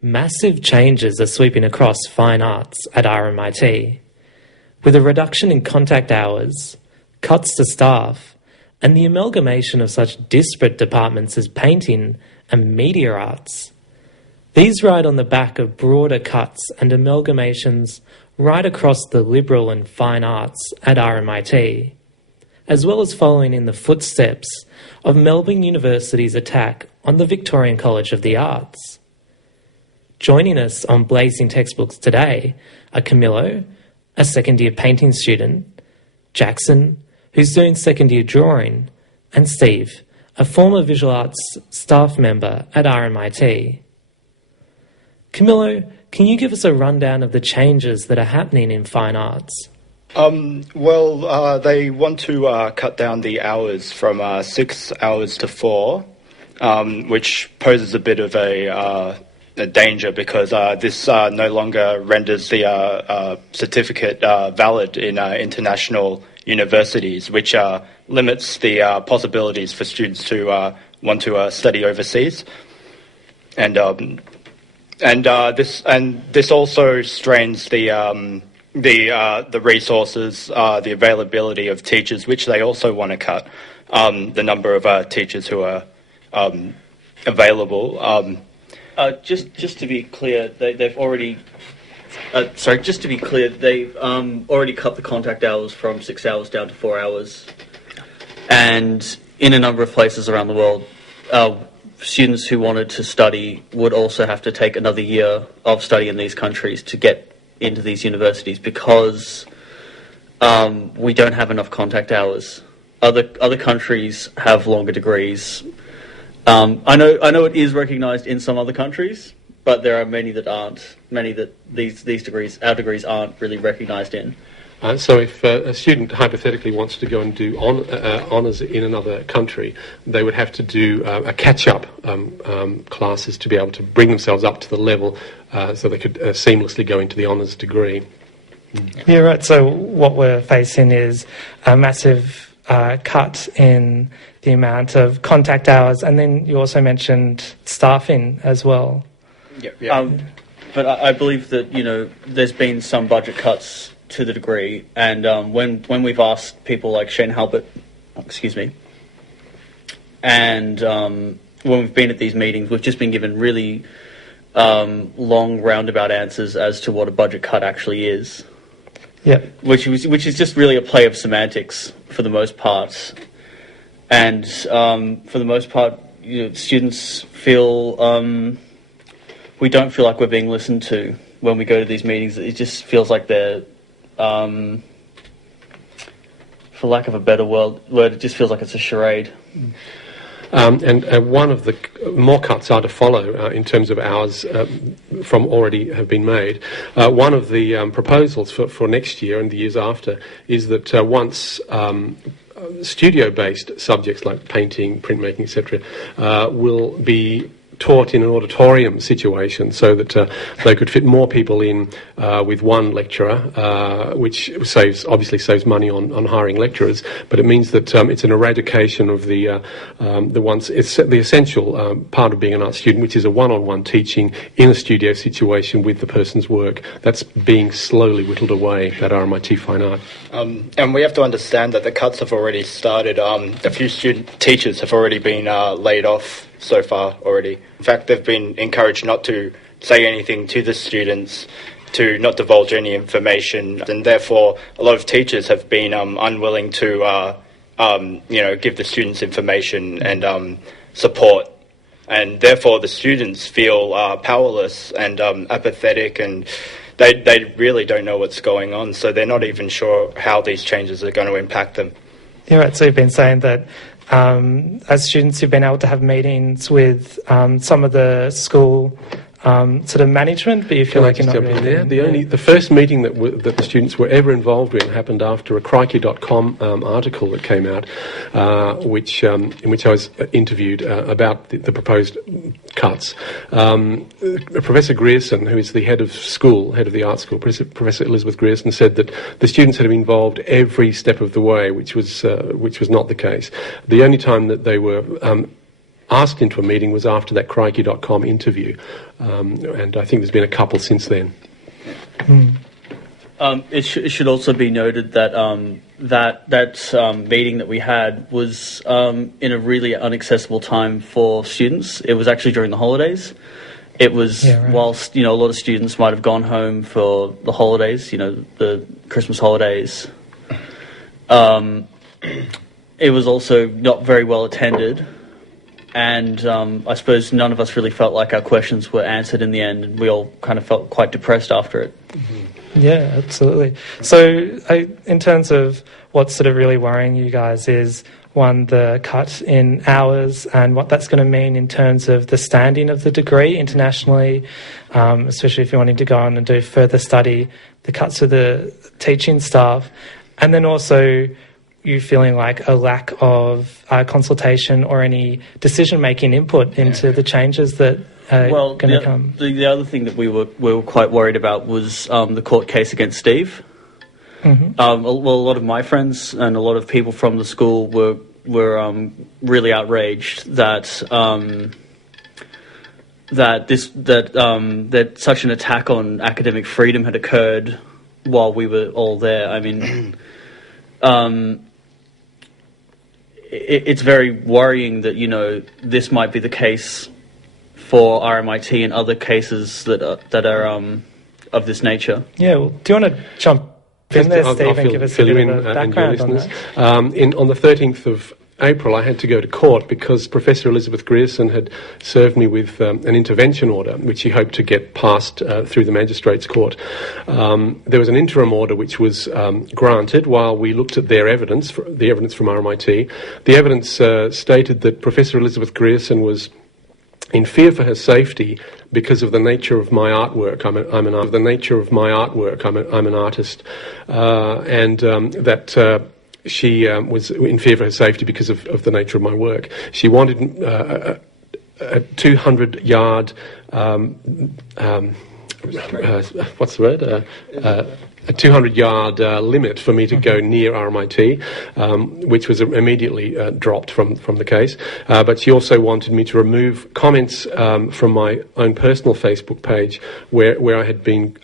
Massive changes are sweeping across fine arts at RMIT, with a reduction in contact hours, cuts to staff, and the amalgamation of such disparate departments as painting and media arts. These ride on the back of broader cuts and amalgamations right across the liberal and fine arts at RMIT, as well as following in the footsteps of Melbourne University's attack on the Victorian College of the Arts. Joining us on Blazing Textbooks today are Camilo, a second-year painting student, Jackson, who's doing second-year drawing, and Steve, a former visual arts staff member at RMIT. Camilo, can you give us a rundown of the changes that are happening in fine arts? They want to cut down the hours from 6 hours to 4, which poses a bit of a danger because this no longer renders the certificate valid in international universities, which limits the possibilities for students to want to study overseas. And this also strains the resources, the availability of teachers, which they also want to cut. The number of teachers who are available. Just to be clear, they've already. They've already cut the contact hours from 6 hours down to 4 hours, and in a number of places around the world, students who wanted to study would also have to take another year of study in these countries to get into these universities because we don't have enough contact hours. Other countries have longer degrees. I know it is recognised in some other countries, but there are many that aren't. Many that our degrees aren't really recognised in. So if a student hypothetically wants to go and do honours in another country, they would have to do a catch-up classes to be able to bring themselves up to the level so they could seamlessly go into the honours degree. Yeah, right. So what we're facing is a massive cut in the amount of contact hours, and then you also mentioned staffing as well. Yeah. But I believe that there's been some budget cuts to the degree, and when we've asked people like Shane Halbert, and when we've been at these meetings, we've just been given really long roundabout answers as to what a budget cut actually is. Yeah, which is just really a play of semantics for the most part, and for the most part, students feel we don't feel like we're being listened to when we go to these meetings. It just feels like they're for lack of a better word, it just feels like it's a charade. And one of the more cuts are to follow in terms of hours from already have been made. One of the proposals for next year and the years after is that once studio-based subjects like painting, printmaking, etc., will be taught in an auditorium situation so that they could fit more people in with one lecturer, which obviously saves money on hiring lecturers, but it means that it's an eradication of the essential part of being an art student, which is a one-on-one teaching in a studio situation with the person's work. That's being slowly whittled away at RMIT Fine Art. And we have to understand that the cuts have already started. A few teachers have already been laid off so far already. In fact, they've been encouraged not to say anything to the students, to not divulge any information, and therefore a lot of teachers have been unwilling to give the students information and support, and therefore the students feel powerless and apathetic, and they really don't know what's going on, so they're not even sure how these changes are going to impact them. Yeah, right. So you've been saying that as students, you've been able to have meetings with some of the school sort of management, but you feel like you're not really there. The first meeting that the students were ever involved in happened after a Crikey.com article that came out, in which I was interviewed about the proposed cuts. Professor Grierson, who is the head of the art school, Professor Elizabeth Grierson, said that the students had been involved every step of the way, which was not the case. The only time that they were asked into a meeting was after that crikey.com interview, and I think there's been a couple since then. It should also be noted that that meeting that we had was in a really inaccessible time for students. It was actually during the holidays. It was whilst a lot of students might have gone home for the holidays, the Christmas holidays. It was also not very well attended, and I suppose none of us really felt like our questions were answered in the end, and we all kind of felt quite depressed after it. Yeah, absolutely. So in terms of what's sort of really worrying you guys is, one, the cut in hours and what that's going to mean in terms of the standing of the degree internationally, especially if you're wanting to go on and do further study, the cuts to the teaching staff, and then also you feeling like a lack of consultation or any decision-making input into the changes that are going to come. The other thing that we were quite worried about was the court case against Steve. Mm-hmm. A lot of my friends and a lot of people from the school were really outraged that that such an attack on academic freedom had occurred while we were all there. I mean, it's very worrying that this might be the case for RMIT and other cases that are of this nature. Yeah. Well, do you want to jump in there, Steve, and give us a bit of a background on that? On the 13th of April, I had to go to court because Professor Elizabeth Grierson had served me with an intervention order, which she hoped to get passed through the Magistrates' Court. There was an interim order which was granted while we looked at their evidence, the evidence from RMIT. The evidence stated that Professor Elizabeth Grierson was in fear for her safety because of the nature of my artwork. I'm an artist, and that. She was in fear for her safety because of the nature of my work. She wanted a 200-yard, what's the word? A 200-yard limit for me to go near RMIT, which was immediately dropped from the case. But she also wanted me to remove comments from my own personal Facebook page where I had been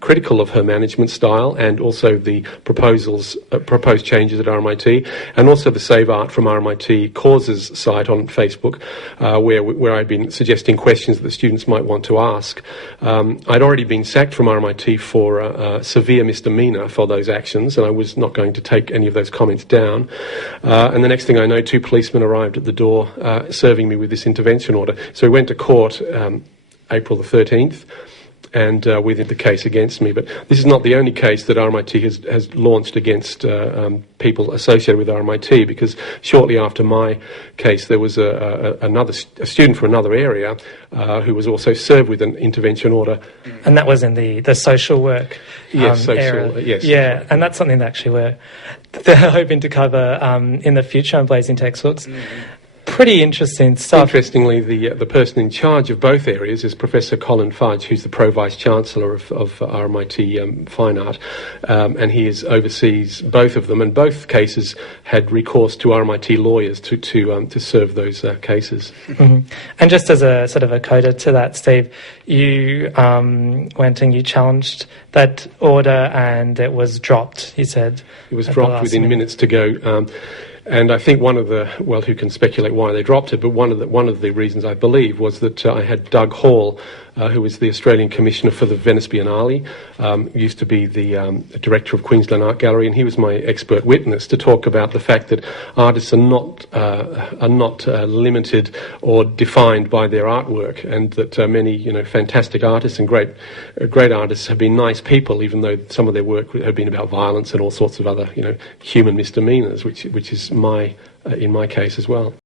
critical of her management style and also the proposed changes at RMIT, and also the Save Art from RMIT causes site on Facebook, where I'd been suggesting questions that the students might want to ask. I'd already been sacked from RMIT for severe misdemeanour for those actions, and I was not going to take any of those comments down. And the next thing I know, 2 policemen arrived at the door serving me with this intervention order. So we went to court April the 13th, and with the case against me. But this is not the only case that RMIT has launched against people associated with RMIT, because shortly after my case there was a student from another area who was also served with an intervention order. And that was in the social work area. Yes. Yeah, and that's something that actually they're hoping to cover in the future on Blazing Textbooks. Pretty interesting stuff. Interestingly, the person in charge of both areas is Professor Colin Fudge, who's the Pro-Vice-Chancellor of RMIT Fine Art, and he oversees both of them, and both cases had recourse to RMIT lawyers to serve those cases. Mm-hmm. And just as a sort of a coda to that, Steve, you went and you challenged that order and it was dropped, you said. It was dropped within minutes to go. And I think one of the, well, who can speculate why they dropped it, but one of the reasons I believe was that I had Doug Hall, who was the Australian Commissioner for the Venice Biennale, used to be the director of Queensland Art Gallery, and he was my expert witness to talk about the fact that artists are not limited or defined by their artwork, and that many fantastic artists and great artists have been nice people, even though some of their work have been about violence and all sorts of other human misdemeanours, which is in my case as well.